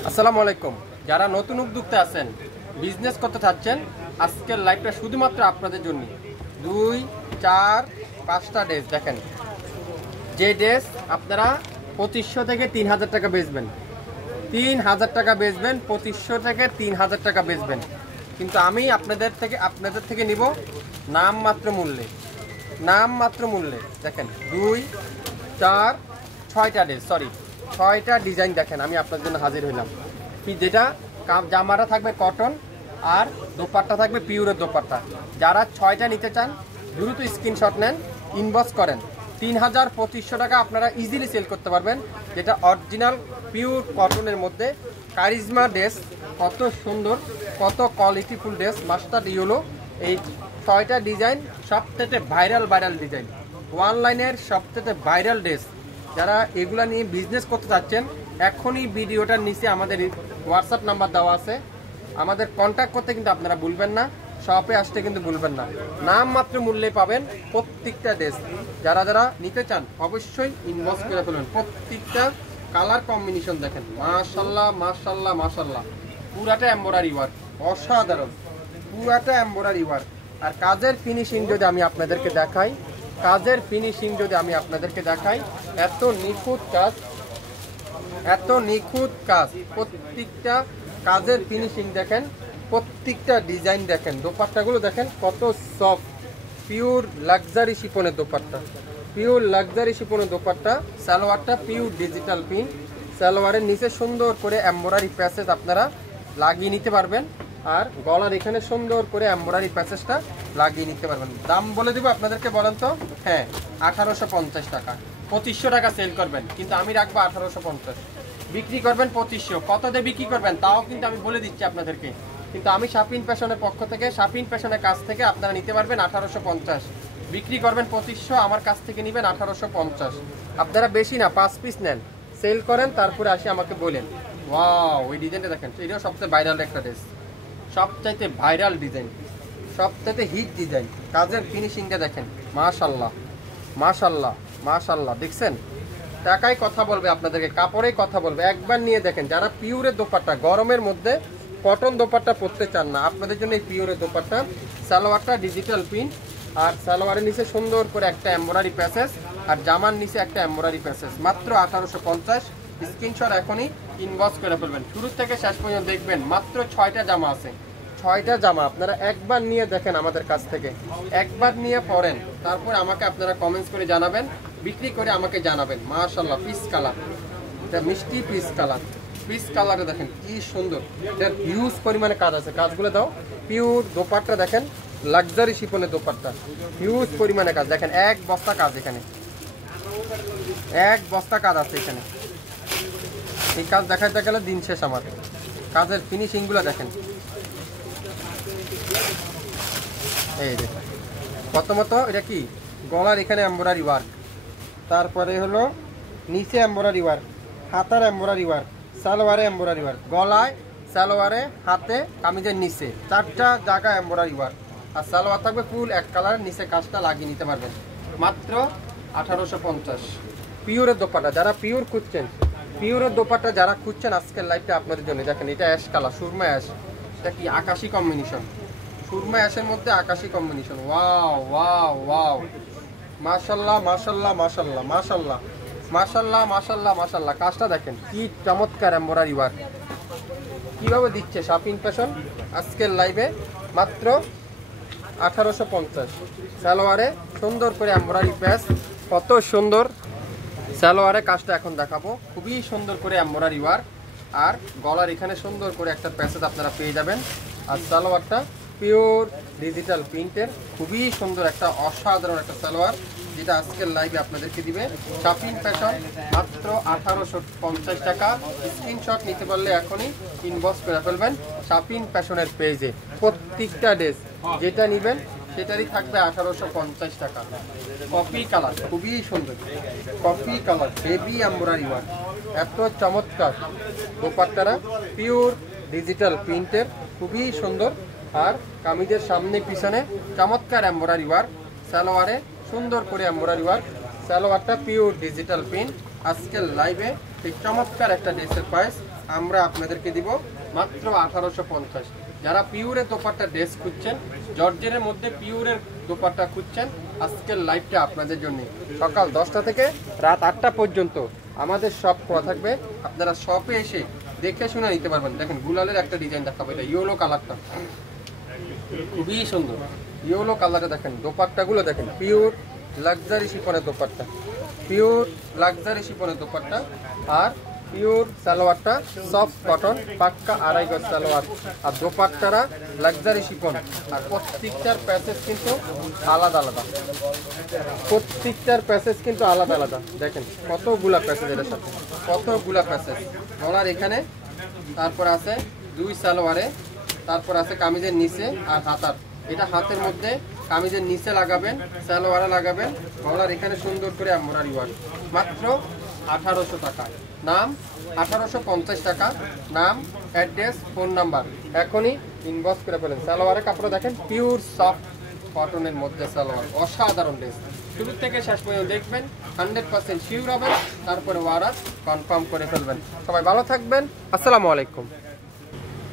আসসালামু আলাইকুম। যারা নতুন উদ্যোক্তা আছেন, বিজনেস করতে চাচ্ছেন, আজকের লাইভটা শুধুমাত্র আপনাদের জন্য। 2, 4, 5টা ড্রেস দেখেন। যে ড্রেস আপনারা 2500 থেকে 3000 টাকা বেচবেন, 3000 টাকা বেচবেন, 2500 থেকে 3000 টাকা বেচবেন। কিন্তু আমি আপনাদের থেকে নিব নামমাত্র মূল্যে। দেখেন 2, 4, 6টা ড্রেস, 6টা ডিজাইন দেখেন আমি আপনাদের জন্য হাজির হইলাম। যেটা জামাটা থাকবে কটন আর দোপাট্টা থাকবে পিওরের দোপাট্টা। যারা 6টা নিতে চান দ্রুত স্ক্রিনশট নেন, ইনবক্স করেন। 3200 টাকা আপনারা ইজিলি সেল করতে পারবেন। যেটা অরিজিনাল পিওর কটনের মধ্যে কারিজমা ড্রেস, কত সুন্দর, কত কোয়ালিটিফুল ড্রেস। মাস্টার ইয়েলো এই 6টা ডিজাইন সবথেকে ভাইরাল ডিজাইন, অনলাইনের সবথেকে ভাইরাল ড্রেস। যারা এগুলা নিয়ে বিজনেস করতে চাচ্ছেন, এখনই ভিডিওটার নিচে আমাদের হোয়াটসঅ্যাপ নাম্বার দেওয়া আছে, আমাদের কন্ট্যাক্ট করতে কিন্তু আপনারা ভুলবেন না, শপে আসতে কিন্তু ভুলবেন না। নামমাত্র মূল্যে পাবেন প্রত্যেকটা ড্রেস। যারা নিতে চান অবশ্যই ইনবক্স করে ফেলবেন। প্রত্যেকটা কালার কম্বিনেশন দেখেন, মাশাল্লাহ, পুরাটা এমব্রয়ডারি ওয়ার্ক, অসাধারণ, পুরাটা এমব্রয়ডারি ওয়ার্ক। আর কাজের ফিনিশিং যদি আমি আপনাদেরকে দেখাই, এত নিখুঁত কাজ, প্রত্যেকটা কাজের ফিনিশিং দেখেন, প্রত্যেকটা ডিজাইন দেখেন, দোপাট্টাগুলো দেখেন কত সফট, পিওর লাক্সারি শিপনের দোপাট্টা। সালোয়ারটা পিওর ডিজিটাল প্রিন্ট, সালোয়ারের নিচে সুন্দর করে এমব্রয়ডারি প্যাসেজ আপনারা লাগিয়ে নিতে পারবেন। আর গলার এখানে সুন্দর করে এমব্রয়ডারি প্যাসেজটা লাগিয়ে নিতে পারবেন। দাম বলে দেবো আপনাদেরকে, বলেন তো? হ্যাঁ, 1850 টাকা। 2500 টাকা সেল করবেন, কিন্তু আমি রাখবো 1850। বিক্রি করবেন 2500, কত দিয়ে বিক্রি করবেন তাও কিন্তু আমি বলে দিচ্ছি আপনাদেরকে। কিন্তু আমি শাপিন ফ্যাশনের পক্ষ থেকে, শাপিন ফ্যাশনের কাছ থেকে আপনারা নিতে পারবেন 1850, বিক্রি করবেন 2500, আমার কাছ থেকে নেবেন 1850। আপনারা বেশি না 5 পিস নেন, সেল করেন, তারপরে আসি আমাকে বলেন। ওয়াও, ওই ডিজাইনটা দেখেন, এটাও সবচেয়ে ভাইরাল একটা ড্রেস, সবচাইতে ভাইরাল ডিজাইন, সবচাইতে হিট ডিজাইন। কাজের ফিনিশিংটা দেখেন, মাশাল্লাহ, দেখছেন? টাকায় কথা বলবে আপনাদেরকে, কাপড়েই কথা বলবে। একবার নিয়ে দেখেন। যারা পিওরের দোপাট্টা, গরমের মধ্যে কটন দোপাট্টা পরতে চান না, আপনাদের জন্য এই পিওরের দোপাট্টা। সালোয়ারটা ডিজিটাল প্রিন্ট, আর সালোয়ারের নিচে সুন্দর করে একটা এমব্রয়ডারি প্যাসেজ, আর জামার নিচে একটা এমব্রয়ডারি প্যাসেজ। মাত্র 1850। স্ক্রিনশট এখনই ইনবক্স করে ফেলবেন। শুরু থেকে শেষ পর্যন্ত দেখবেন, মাত্র 6টা জামা আছে। 6টা জামা আপনারা একবার নিয়ে দেখেন, আমাদের কাছ থেকে একবার নিয়ে পড়েন, তারপর আমাকে আপনারা কমেন্টস করে জানাবেন, বিক্রি করে আমাকে জানাবেন। মাশাল্লাহ, পিস কালার, এটা মিষ্টি পিস কালারে দেখেন কি সুন্দর। এটার হিউজ পরিমাণে কাজ আছে, কাজগুলো দাও। পিওর দোপাট্টা দেখেন, লাক্সারি শিপনের দোপাট্টা, হিউজ পরিমাণে কাজ দেখেন। এক বস্তা কাজ এখানে, আছে এখানে। এই কাজ দেখাতে গেলে দিন শেষ আমার। কাজের ফিনিশিংগুলো দেখেন, এই যে প্রথমত এটা কি, গলার এখানে এমব্রয়ডারি ওয়ার্ক, তারপরে হলো নিচে এমব্রয়ডারি ওয়ার্ক, হাতার এমব্রয়ডারি ওয়ার্ক, সালোয়ারে এমব্রয়ডারি ওয়ার্ক, গলায়, সালোয়ারে, হাতে, কামিজের নিচে 4টা জায়গা এমব্রয়ডারি ওয়ার্ক। আর সালোয়ার থাকবে ফুল এক কালার, নিচে কাজটা লাগিয়ে নিতে পারবেন। মাত্র 1850। পিওরের দোপাট্টা, যারা পিওরের দোপাট্টা যারা খুঁজছেন, আজকের লাইভটা আপনাদের জন্য। দেখেন, এটা অ্যাশ কালার, সুরমা অ্যাশ, এটা কি আকাশি কম্বিনেশন, সুরমা অ্যাশের মধ্যে আকাশি কম্বিনেশন। ওয়াও, মাশাল্লাহ। কাজটা দেখেন কি চমৎকার, এমব্রয়ডারি ওয়ার্ক কিভাবে দিচ্ছে শাপিন ফ্যাশন আজকের লাইভে। মাত্র 1850। সালোয়ারে সুন্দর করে এমব্রয়ডারি প্যাচ, কত সুন্দর সালোয়ারে কাজটা এখন দেখাবো। খুবই সুন্দর করে এমব্রয়ডারি ওয়ার্ক, আর গলার এখানে সুন্দর করে একটা প্যাচেজ আপনারা পেয়ে যাবেন। আর সালোয়ারটা পিওর ডিজিটাল প্রিন্টের, খুবই সুন্দর একটা অসাধারণ একটা সালোয়ার, যেটা আজকের লাইভে আপনাদেরকে দিবে শাপিন ফ্যাশন। মাত্র 1850 টাকা। স্ক্রিনশট নিতে পারলে এখনই ইনবক্স করে ফেলবেন শাপিন ফ্যাশনের পেজে। প্রত্যেকটা ড্রেস যেটা নেবেন সেটারই থাকবে 1850 টাকা। কফি কালার, খুবই সুন্দর coffee colour, baby embroidery work, এত চমৎকার দোপাট্টারা পিওর ডিজিটাল প্রিন্টের, খুবই সুন্দর। আর কামিজের সামনে পিছনে চমৎকার এমব্রয়ডারি ওয়ার্ক, সালোয়ারে সুন্দর করে এমব্রয়ডারি ওয়ার্ক, সালোয়ারটা পিওর ডিজিটাল প্রিন্ট, আজকের লাইভে এই চমৎকার একটা ড্রেসের প্রাইস আমরা আপনাদেরকে দিব মাত্র 1850। যারা পিওরের দোপাট্টা ড্রেস খুঁজছেন, জর্জের মধ্যে পিওরের দোপাট্টা খুঁজছেন, আজকের লাইভটা আপনাদের জন্য। সকাল 10টা থেকে রাত 8টা পর্যন্ত আমাদের শপ খোলা থাকবে। আপনারা শপে এসে দেখে শুনে নিতে পারবেন। দেখেন গুলালের একটা ডিজাইন দেখাবো, এটা ইয়েলো কালারটা খুবই সুন্দর। ইয়েলো কালারে দেখেন দোপাট্টাগুলো দেখেন, পিওর লাক্সারি শিফনের দোপাট্টা, পিওর লাক্সারি শিফনের দোপাট্টা। আর পিওর সালোয়ারটা সফট কটন, পাক্কা আড়াই গজ সালোয়ার। আর দোপাট্টারা লাক্সারি শিফন। আর প্রত্যেকটার প্যাসেজ কিন্তু আলাদা আলাদা, প্রত্যেকটার প্যাসেজ কিন্তু আলাদা আলাদা। দেখেন কতগুলা প্যাসেজ এর সাথে, কতগুলা প্যাসেজ গলার এখানে, তারপর আছে 2 সালোয়ারে, তারপর আছে কামিজের নিচে আর হাতার। এটা হাতের মধ্যে কামিজের নিচে লাগাবেন, সালোয়ারে লাগাবেন, গলার এখানে সুন্দর করে এমব্রয়ডারি ওয়ার্ক। মাত্র 1800 টাকা। নাম 1850 টাকা। নাম, অ্যাড্রেস, ফোন নাম্বার এখনই ইনবক্স করে ফেলেন। সালোয়ারের কাপড় দেখেন পিওর সফট কটনের মধ্যে সালোয়ার, অসাধারণ ড্রেস। শুরু থেকে শেষ পর্যন্ত দেখবেন, 100% শিওর হবেন, তারপরে ওয়ারাস কনফার্ম করে ফেলবেন। সবাই ভালো থাকবেন, আসসালামু আলাইকুম।